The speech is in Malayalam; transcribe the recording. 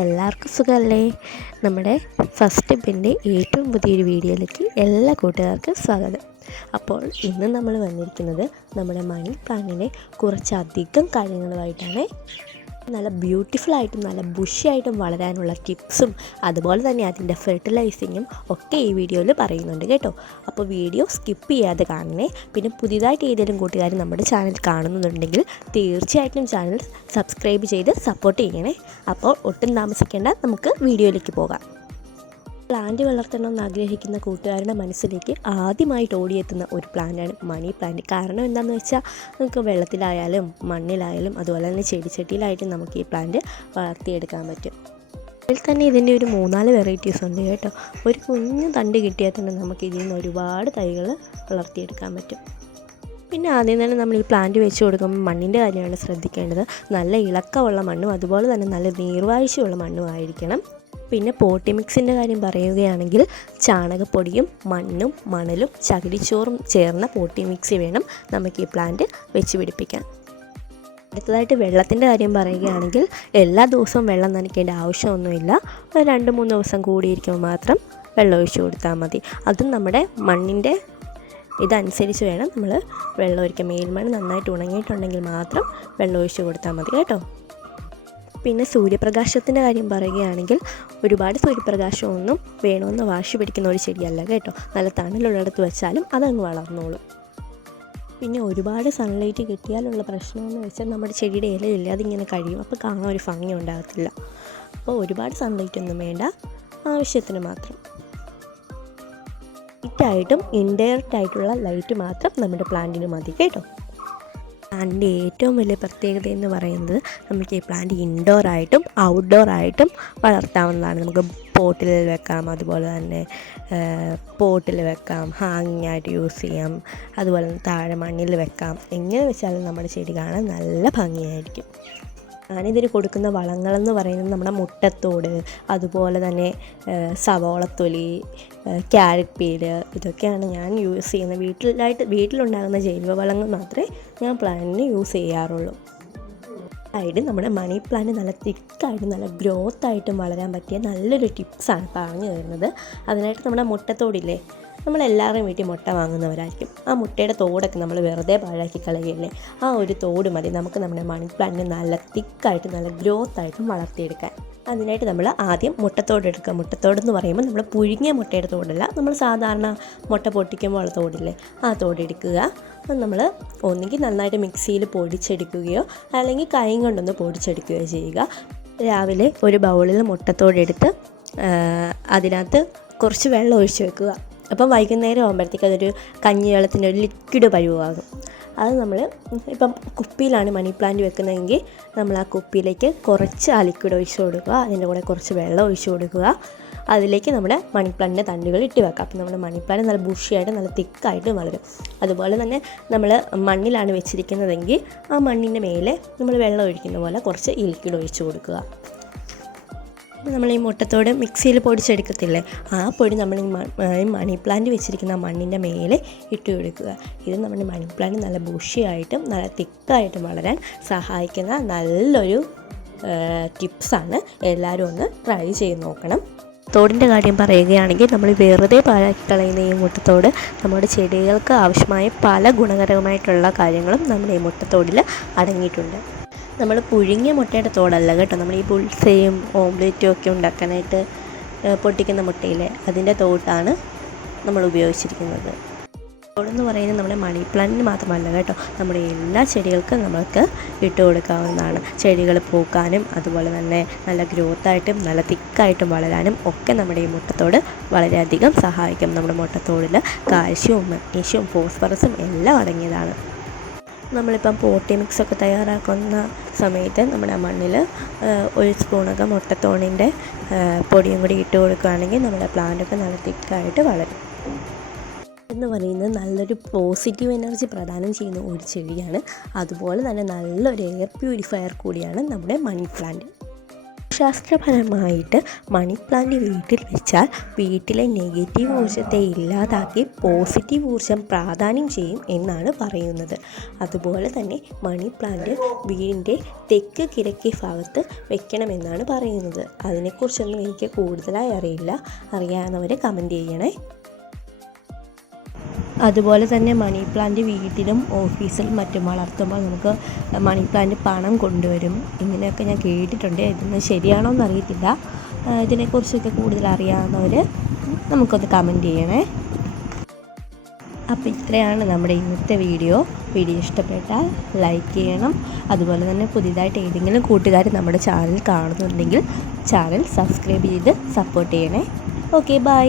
എല്ലാവർക്കും സുഖമല്ലേ? നമ്മുടെ ഫസ്റ്റ് പിൻ്റെ ഏറ്റവും പുതിയൊരു വീഡിയോയിലേക്ക് എല്ലാ കൂട്ടുകാർക്കും സ്വാഗതം. അപ്പോൾ ഇന്ന് നമ്മൾ വന്നിരിക്കുന്നത് നമ്മുടെ മണി പ്ലാന്റിൻ്റെ കുറച്ചധികം കാര്യങ്ങളുമായിട്ടാണ്. നല്ല ബ്യൂട്ടിഫുള്ളായിട്ടും നല്ല ബുഷിയായിട്ടും വളരാനുള്ള ടിപ്സും അതുപോലെ തന്നെ അതിൻ്റെ ഫെർട്ടിലൈസിങ്ങും ഒക്കെ ഈ വീഡിയോയിൽ പറയുന്നുണ്ട് കേട്ടോ. അപ്പോൾ വീഡിയോ സ്കിപ്പ് ചെയ്യാതെ കാണണേ. പിന്നെ പുതിയതായിട്ട് ഏതെങ്കിലും കൂട്ടുകാർ നമ്മുടെ ചാനൽ കാണുന്നുണ്ടെങ്കിൽ തീർച്ചയായിട്ടും ചാനൽ സബ്സ്ക്രൈബ് ചെയ്ത് സപ്പോർട്ട് ചെയ്യണേ. അപ്പോൾ ഒട്ടും താമസിക്കേണ്ട, നമുക്ക് വീഡിയോയിലേക്ക് പോകാം. പ്ലാന്റ് വളർത്തണമെന്ന് ആഗ്രഹിക്കുന്ന കൂട്ടുകാരുടെ മനസ്സിലേക്ക് ആദ്യമായിട്ട് ഓടിയെത്തുന്ന ഒരു പ്ലാന്റാണ് മണി പ്ലാന്റ്. കാരണം എന്താണെന്ന് വെച്ചാൽ നമുക്ക് വെള്ളത്തിലായാലും മണ്ണിലായാലും അതുപോലെ തന്നെ ചെടിച്ചട്ടിയിലായിട്ടും നമുക്ക് ഈ പ്ലാന്റ് വളർത്തിയെടുക്കാൻ പറ്റും. അതിൽ തന്നെ ഇതിൻ്റെ ഒരു 3-4 വെറൈറ്റീസ് ഉണ്ട് കേട്ടോ. ഒരു കുഞ്ഞു തണ്ട് കിട്ടിയാൽ തന്നെ നമുക്ക് ഇതിൽ നിന്ന് ഒരുപാട് തൈകൾ വളർത്തിയെടുക്കാൻ പറ്റും. പിന്നെ ആദ്യം തന്നെ നമ്മൾ ഈ പ്ലാന്റ് വെച്ച് കൊടുക്കുമ്പോൾ മണ്ണിൻ്റെ കാര്യമാണ് ശ്രദ്ധിക്കേണ്ടത്. നല്ല ഇളക്കമുള്ള മണ്ണും അതുപോലെ തന്നെ നല്ല നീർവാഴ്ചയുള്ള മണ്ണും ആയിരിക്കണം. പിന്നെ പോട്ടി മിക്സിൻ്റെ കാര്യം പറയുകയാണെങ്കിൽ ചാണകപ്പൊടിയും മണ്ണും മണലും ചകിരിച്ചോറും ചേർന്ന പോട്ടി മിക്സ് വേണം നമുക്ക് ഈ പ്ലാന്റ് വെച്ച് പിടിപ്പിക്കാൻ. അടുത്തതായിട്ട് വെള്ളത്തിൻ്റെ കാര്യം പറയുകയാണെങ്കിൽ എല്ലാ ദിവസവും വെള്ളം നനയ്ക്കേണ്ട ആവശ്യമൊന്നുമില്ല. 2-3 ദിവസം കൂടിയിരിക്കുമ്പോൾ മാത്രം വെള്ളം ഒഴിച്ച് കൊടുത്താൽ മതി. അതും നമ്മുടെ മണ്ണിൻ്റെ ഇതനുസരിച്ച് വേണം നമ്മൾ വെള്ളം ഒഴിക്കാൻ. മേൽമണ്ണ് നന്നായിട്ട് ഉണങ്ങിയിട്ടുണ്ടെങ്കിൽ മാത്രം വെള്ളം ഒഴിച്ച് കൊടുത്താൽ മതി കേട്ടോ. പിന്നെ സൂര്യപ്രകാശത്തിൻ്റെ കാര്യം പറയുകയാണെങ്കിൽ ഒരുപാട് സൂര്യപ്രകാശമൊന്നും വേണമെന്ന് വാശി പിടിക്കുന്ന ഒരു ചെടിയല്ല കേട്ടോ. നല്ല തണലുള്ളിടത്ത് വെച്ചാലും അതങ്ങ് വളർന്നോളും. പിന്നെ ഒരുപാട് സൺലൈറ്റ് കിട്ടിയാലുള്ള പ്രശ്നമെന്ന് വെച്ചാൽ നമ്മുടെ ചെടിയുടെ ഇലയില്ല, അതിങ്ങനെ കഴിയും, അപ്പോൾ കാണാൻ ഒരു ഭംഗി ഉണ്ടാകത്തില്ല. അപ്പോൾ ഒരുപാട് സൺലൈറ്റ് ഒന്നും വേണ്ട, ആവശ്യത്തിന് മാത്രം. ലൈറ്റായിട്ടും ഇൻഡയറക്റ്റ് ആയിട്ടുള്ള ലൈറ്റ് മാത്രം നമ്മുടെ പ്ലാന്റിന് മതി കേട്ടോ. പ്ലാന്റിൻ്റെ ഏറ്റവും വലിയ പ്രത്യേകത എന്ന് പറയുന്നത് നമുക്ക് ഈ പ്ലാന്റ് ഇൻഡോറായിട്ടും ഔട്ട്ഡോറായിട്ടും വളർത്താവുന്നതാണ്. നമുക്ക് പോട്ടിൽ വെക്കാം, അതുപോലെ തന്നെ പോട്ടിൽ വെക്കാം, ഹാങ്ങിങ് ആയിട്ട് യൂസ് ചെയ്യാം, അതുപോലെ തന്നെ താഴെ മണ്ണിൽ വെക്കാം. എങ്ങനെ വെച്ചാലും നമ്മുടെ ചെടി കാണാൻ നല്ല ഭംഗിയായിരിക്കും. ഞാനിതിന് കൊടുക്കുന്ന വളങ്ങളെന്ന് പറയുന്നത് നമ്മുടെ മുട്ടത്തോട്, അതുപോലെ തന്നെ സവോളത്തൊലി, ക്യാരറ്റ് പീല്, ഇതൊക്കെയാണ് ഞാൻ യൂസ് ചെയ്യുന്നത്. വീട്ടിലുണ്ടാകുന്ന ജൈവ വളങ്ങൾ മാത്രമേ ഞാൻ പ്ലാന്റിന് യൂസ് ചെയ്യാറുള്ളൂ. ആയിട്ട് നമ്മുടെ മണി പ്ലാന്റ് നല്ല തിക്കായിട്ട് നല്ല ഗ്രോത്തായിട്ടും വളരാൻ പറ്റിയ നല്ലൊരു ടിപ്സാണ് പറഞ്ഞു തരുന്നത്. അതിനായിട്ട് നമ്മുടെ മുട്ടത്തോടില്ലേ, നമ്മളെല്ലാവരുടെയും വീട്ടിൽ മുട്ട വാങ്ങുന്നവരായിരിക്കും. ആ മുട്ടയുടെ തോടൊക്കെ നമ്മൾ വെറുതെ പാഴാക്കി കളയുകയല്ലേ. ആ ഒരു തോട് മതി നമുക്ക് നമ്മുടെ മണി പ്ലാന്റിനെ നല്ല തിക്കായിട്ട് നല്ല ഗ്രോത്തായിട്ടും വളർത്തിയെടുക്കാൻ. അതിനായിട്ട് നമ്മൾ ആദ്യം മുട്ടത്തോട് എടുക്കുക. മുട്ടത്തോടെന്ന് പറയുമ്പോൾ നമ്മൾ പുഴുങ്ങിയ മുട്ടയുടെ തോടല്ല, നമ്മൾ സാധാരണ മുട്ട പൊട്ടിക്കുമ്പോൾ ഉള്ള തോടില്ലേ, ആ തോടെടുക്കുക. നമ്മൾ ഒന്നുകിൽ നന്നായിട്ട് മിക്സിയിൽ പൊടിച്ചെടുക്കുകയോ അല്ലെങ്കിൽ കൈ കൊണ്ടൊന്ന് പൊടിച്ചെടുക്കുകയോ ചെയ്യുക. രാവിലെ ഒരു ബൗളിൽ മുട്ടത്തോടെടുത്ത് അതിനകത്ത് കുറച്ച് വെള്ളം ഒഴിച്ച് വെക്കുക. അപ്പം വൈകുന്നേരം ആകുമ്പോഴത്തേക്ക് അതൊരു കഞ്ഞിവെള്ളത്തിൻ്റെ ഒരു ലിക്വിഡ് പരുവാകും. അത് നമ്മൾ ഇപ്പം കുപ്പിയിലാണ് മണി പ്ലാന്റ് വെക്കുന്നതെങ്കിൽ നമ്മൾ ആ കുപ്പിയിലേക്ക് കുറച്ച് ആ ലിക്വിഡ് ഒഴിച്ച് കൊടുക്കുക. അതിൻ്റെ കൂടെ കുറച്ച് വെള്ളം ഒഴിച്ച് കൊടുക്കുക. അതിലേക്ക് നമ്മുടെ മണി പ്ലാന്റിൻ്റെ തണ്ടുകൾ ഇട്ട് വെക്കാം. അപ്പം നമ്മുടെ മണി പ്ലാന്റ് നല്ല ബുഷിയായിട്ട് നല്ല തിക്കായിട്ട് വളരും. അതുപോലെ തന്നെ നമ്മൾ മണ്ണിലാണ് വെച്ചിരിക്കുന്നതെങ്കിൽ ആ മണ്ണിൻ്റെ മേലെ നമ്മൾ വെള്ളം ഒഴിക്കുന്ന പോലെ കുറച്ച് ഈ ലിക്വിഡ് ഒഴിച്ച് കൊടുക്കുക. നമ്മൾ ഈ മുട്ടത്തോട് മിക്സിയിൽ പൊടിച്ചെടുക്കത്തില്ലേ, ആ പൊടി നമ്മൾ ഈ മണി പ്ലാന്റ് വെച്ചിരിക്കുന്ന മണ്ണിൻ്റെ മേലെ ഇട്ട് കൊടുക്കുക. ഇത് നമ്മുടെ മണി പ്ലാന്റ് നല്ല ബുഷിയായിട്ടും നല്ല തിക്കായിട്ടും വളരാൻ സഹായിക്കുന്ന നല്ലൊരു ടിപ്സാണ്. എല്ലാവരും ഒന്ന് ട്രൈ ചെയ്ത് നോക്കണം. തോടിൻ്റെ കാര്യം പറയുകയാണെങ്കിൽ നമ്മൾ വെറുതെ പാഴാക്കി കളയുന്ന ഈ മുട്ടത്തോട് നമ്മുടെ ചെടികൾക്ക് ആവശ്യമായ പല ഗുണകരമായിട്ടുള്ള കാര്യങ്ങളും നമ്മുടെ ഈ മുട്ടത്തോടിൽ അടങ്ങിയിട്ടുണ്ട്. നമ്മൾ പുഴുങ്ങിയ മുട്ടയുടെ തോടല്ല കേട്ടോ, നമ്മൾ ഈ ബുൾസയും ഓംലെറ്റും ഒക്കെ ഉണ്ടാക്കാനായിട്ട് പൊട്ടിക്കുന്ന മുട്ടയിലെ അതിൻ്റെ തോട്ടാണ് നമ്മൾ ഉപയോഗിച്ചിരിക്കുന്നത്. തോടെന്ന് പറയുന്നത് നമ്മുടെ മണി പ്ലാന്റിന് മാത്രമല്ല കേട്ടോ, നമ്മുടെ എല്ലാ ചെടികൾക്കും നമുക്ക് ഇട്ട് കൊടുക്കാവുന്നതാണ്. ചെടികൾ പൂക്കാനും അതുപോലെ തന്നെ നല്ല ഗ്രോത്തായിട്ടും നല്ല തിക്കായിട്ടും വളരാനും ഒക്കെ നമ്മുടെ ഈ മുട്ടത്തോട് വളരെയധികം സഹായിക്കും. നമ്മുടെ മുട്ടത്തോടിൽ കാൽഷ്യവും മഗ്നീഷ്യവും ഫോസ്ഫറസും എല്ലാം അടങ്ങിയതാണ്. നമ്മളിപ്പം പോട്ടി മിക്സൊക്കെ തയ്യാറാക്കുന്ന സമയത്ത് നമ്മുടെ മണ്ണിൽ 1 സ്പൂണൊക്കെ മുട്ടത്തോണിൻ്റെ പൊടിയും കൂടി ഇട്ട് കൊടുക്കുകയാണെങ്കിൽ നമ്മുടെ പ്ലാന്റൊക്കെ നല്ല തിക്കായിട്ട് വളരും. എന്ന് പറയുന്നത് നല്ലൊരു പോസിറ്റീവ് എനർജി പ്രദാനം ചെയ്യുന്ന ഒരു ചെടിയാണ്. അതുപോലെ തന്നെ നല്ലൊരു എയർ പ്യൂരിഫയർ കൂടിയാണ് നമ്മുടെ മണി പ്ലാന്റ്. ശാസ്ത്രപരമായിട്ട് മണി പ്ലാന്റ് വീട്ടിൽ വെച്ചാൽ വീട്ടിലെ നെഗറ്റീവ് ഊർജ്ജത്തെ ഇല്ലാതാക്കി പോസിറ്റീവ് ഊർജ്ജം പ്രാധാന്യം ചെയ്യും എന്നാണ് പറയുന്നത്. അതുപോലെ തന്നെ മണി പ്ലാന്റ് വീടിൻ്റെ തെക്ക് കിഴക്കേ ഭാഗത്ത് വെക്കണമെന്നാണ് പറയുന്നത്. അതിനെക്കുറിച്ചൊന്നും എനിക്ക് കൂടുതലായി അറിയില്ല. അറിയാവുന്നവർ കമൻറ്റ് ചെയ്യണേ. അതുപോലെ തന്നെ മണി പ്ലാന്റ് വീട്ടിലും ഓഫീസിലും മറ്റും വളർത്തുമ്പോൾ നമുക്ക് മണി പ്ലാന്റ് പണം കൊണ്ടുവരും. ഇങ്ങനെയൊക്കെ ഞാൻ കേട്ടിട്ടുണ്ട്. ഇതൊന്നും ശരിയാണോ എന്നറിയത്തില്ല. ഇതിനെക്കുറിച്ചൊക്കെ കൂടുതൽ അറിയാവുന്നവർ നമുക്കൊന്ന് കമൻറ്റ് ചെയ്യണേ. അപ്പോൾ ഇത്രയാണ് നമ്മുടെ ഇന്നത്തെ വീഡിയോ. ഇഷ്ടപ്പെട്ടാൽ ലൈക്ക് ചെയ്യണം. അതുപോലെ തന്നെ പുതിയതായിട്ട് ഏതെങ്കിലും കൂട്ടുകാർ നമ്മുടെ ചാനൽ കാണുന്നുണ്ടെങ്കിൽ ചാനൽ സബ്സ്ക്രൈബ് ചെയ്ത് സപ്പോർട്ട് ചെയ്യണേ. Okay, by.